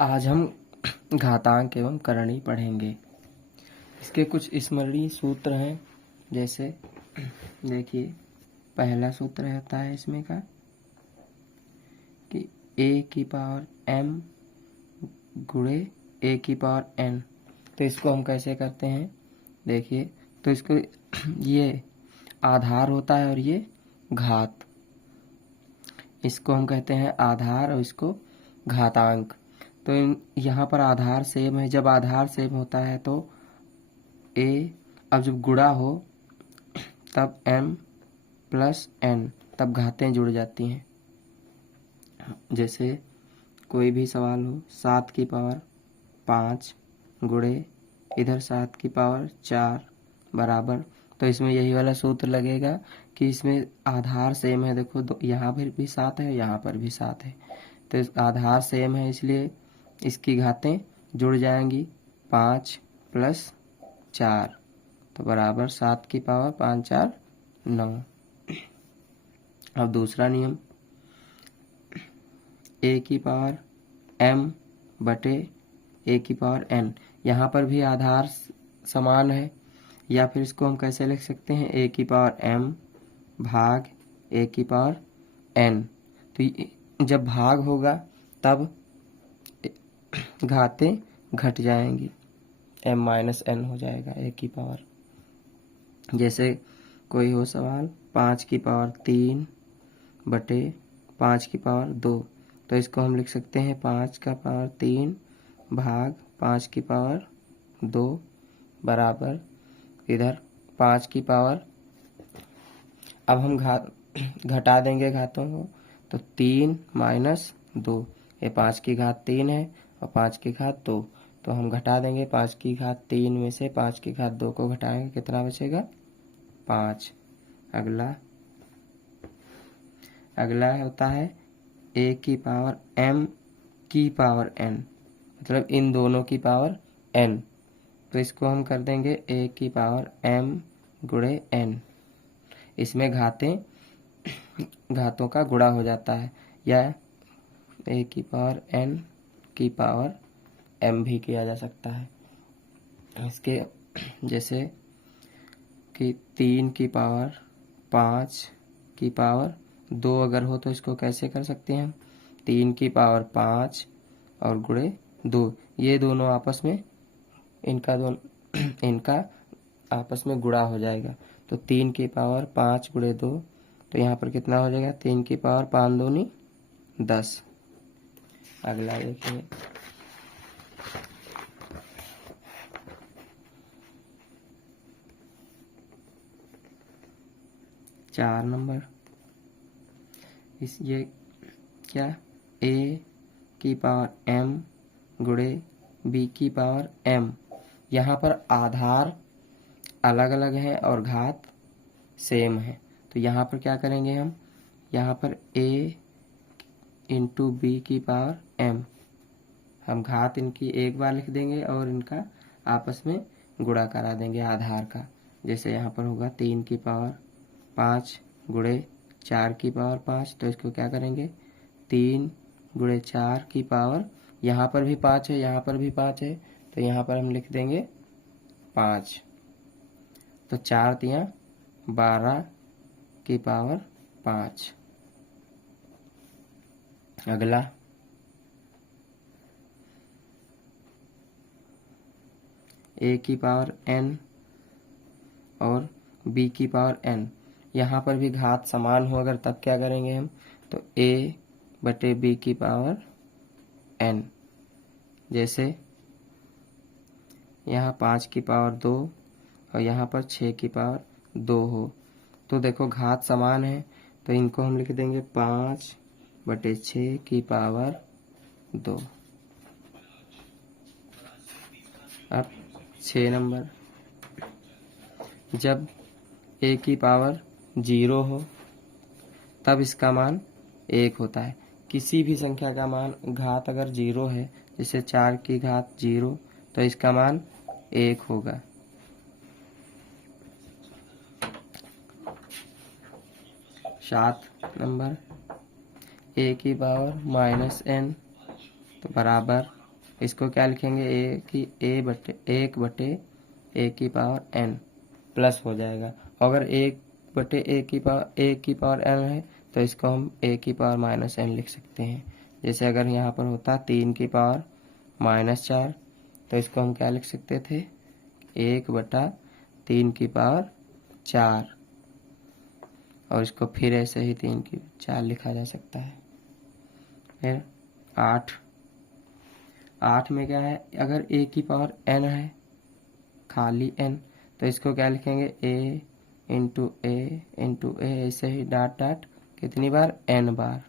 आज हम घातांक एवं करणी पढ़ेंगे। इसके कुछ स्मरणीय सूत्र हैं। जैसे देखिए, पहला सूत्र होता है इसमें का कि a की पावर m गुणे a की पावर n। तो इसको हम कैसे करते हैं, देखिए। तो इसको ये आधार होता है और ये घात, इसको हम कहते हैं आधार और इसको घातांक। तो यहाँ पर आधार सेम है। जब आधार सेम होता है तो a, अब जब गुणा हो तब m प्लस n, तब घातें जुड़ जाती हैं। जैसे कोई भी सवाल हो, 7 की पावर 5 गुणे इधर 7 की पावर 4 बराबर, तो इसमें यही वाला सूत्र लगेगा कि इसमें आधार सेम है। देखो यहाँ पर भी 7 है, यहाँ पर भी 7 है, तो आधार सेम है, इसलिए इसकी घातें जुड़ जाएंगी। 5 प्लस 4 तो बराबर 7 की पावर 5 4 9। अब दूसरा नियम, a की पावर m बटे a की पावर n। यहाँ पर भी आधार समान है, या फिर इसको हम कैसे लिख सकते हैं, a की पावर m भाग a की पावर n। तो जब भाग होगा तब घातें घट जाएंगी, m माइनस n हो जाएगा a की पावर। जैसे कोई हो सवाल 5 की पावर 3 बटे 5 की पावर 2, तो इसको हम लिख सकते हैं 5 का पावर 3 भाग 5 की पावर 2 बराबर इधर 5 की पावर। अब हम घटा देंगे घातों को, तो 3 माइनस 2, ये 5 की घात 3 है और 5 की घात 2, तो हम घटा देंगे 5 की घात 3 में से 5 की घात 2 को घटाएंगे, कितना बचेगा 5। अगला होता है a की पावर m की पावर n, मतलब इन दोनों की पावर n। तो इसको हम कर देंगे a की पावर m गुणे n। इसमें घातों का गुणा हो जाता है, या a की पावर n की पावर m भी किया जा सकता है। इसके जैसे कि 3 की पावर 5 की पावर 2 अगर हो तो इसको कैसे कर सकते हैं हम, 3 की पावर 5 और गुणे 2, ये दोनों आपस में इनका आपस में गुणा हो जाएगा। तो 3 की पावर 5 गुणे 2, तो यहाँ पर कितना हो जाएगा, 3 की पावर 5 दूनी 10। अगला देखिए, चार नंबर, ये क्या, a की पावर m गुणे b की पावर m। यहाँ पर आधार अलग अलग है और घात सेम है, तो यहाँ पर क्या करेंगे हम, यहाँ पर a इंटू b की पावर m, हम घात इनकी एक बार लिख देंगे और इनका आपस में गुणा करा देंगे आधार का। जैसे यहाँ पर होगा 3 की पावर 5 गुणे 4 की पावर 5, तो इसको क्या करेंगे, 3 गुणे 4 की पावर, यहाँ पर भी 5 है, यहाँ पर भी 5 है, तो यहाँ पर हम लिख देंगे 5। तो 4 तियां 12 की पावर 5। अगला a की पावर n और b की पावर n, यहाँ पर भी घात समान हो अगर तब क्या करेंगे हम, तो a बटे b की पावर n। जैसे यहाँ 5 की पावर 2 और यहाँ पर 6 की पावर 2 हो, तो देखो घात समान है, तो इनको हम लिख देंगे 5 बटे 6 की पावर 2। अब 6 नंबर, जब a की पावर 0 हो तब इसका मान 1 होता है। किसी भी संख्या का मान घात अगर 0 है, जैसे 4 की घात 0, तो इसका मान 1 होगा। सात नंबर, a की पावर माइनस n तो बराबर इसको क्या लिखेंगे, एक बटे ए की पावर एन प्लस हो जाएगा। अगर एक बटे ए की पावर एन है तो इसको हम ए की पावर माइनस एन लिख सकते हैं। जैसे अगर यहाँ पर होता 3 की पावर -4 तो इसको हम क्या लिख सकते थे, 1/3 की पावर 4, और इसको फिर ऐसे ही 3 की 4 लिखा जा सकता है। फिर 8 में क्या है, अगर ए की पावर एन है, खाली एन, तो इसको क्या लिखेंगे, ए इंटू ए ऐसे ही डॉट डॉट कितनी बार, एन बार।